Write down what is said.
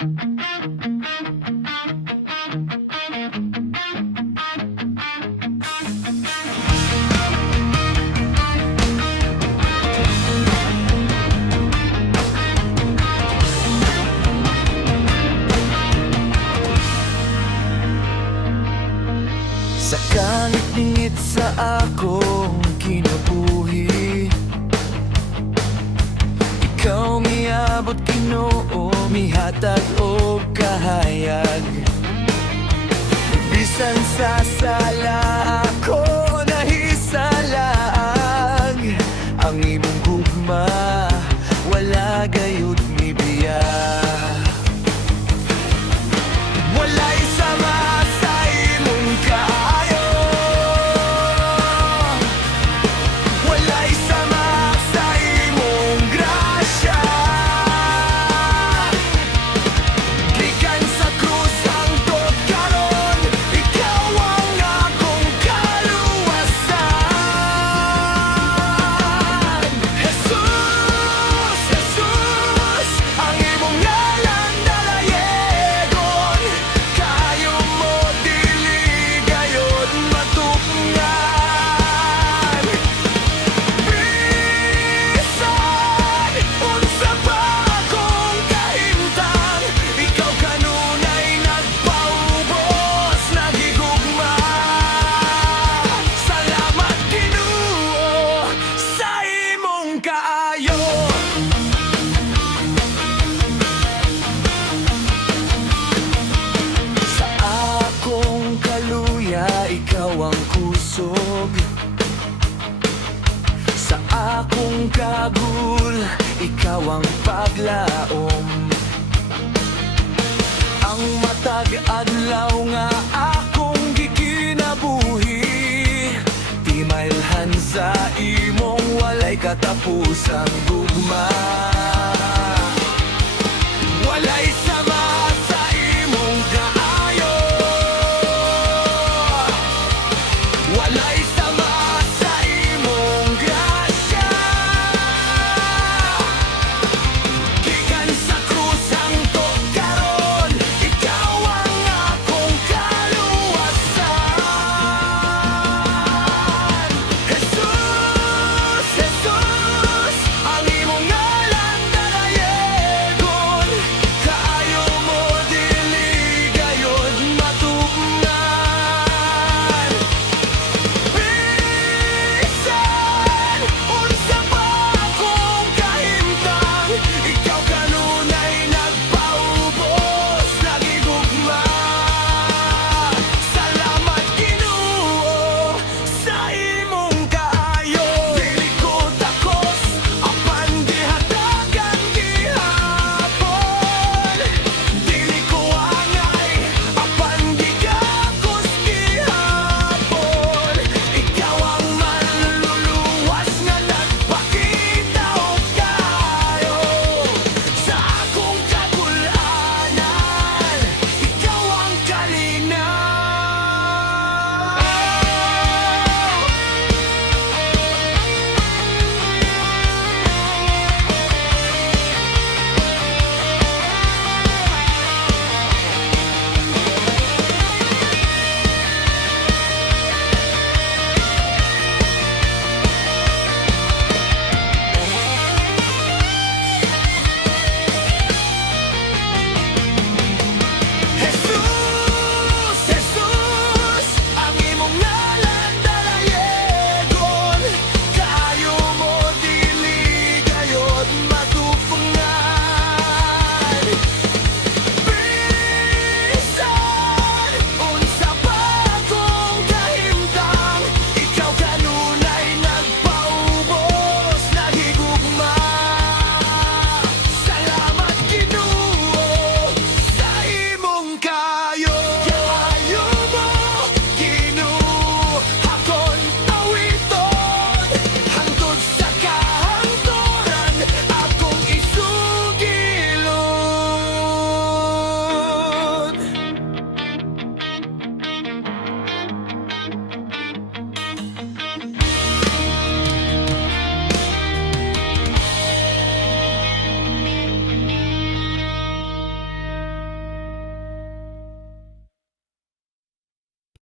Sa kalingit sa akong kinabuhi, ikaw miabot Ginoo, mihatag o kahayag. Bisan sa sala ako nahisalaag, ang imong gugma wala gayud mibiya. Walay sama sa imong kaayo, walay sama sa imong grasya. Gikan sa krus hangtod karon, ikaw ang akong kaluwasan. Jesus, Jesus, ang imong ngalan dalayegon, kayo mo dili gayod matupngan. Bisan unsa pa akong kahimtang, ikaw kanunay nagpaubos, nagigugma. Salamat Ginoo sa imong kaayo. Sa akong kaluya, ikaw ang kusog. Sa akong kagul, ikaw ang paglaom. Ang matag adlaw nga akong gikinabuhi, timailhan sa imong walay katapusang gugma. Walay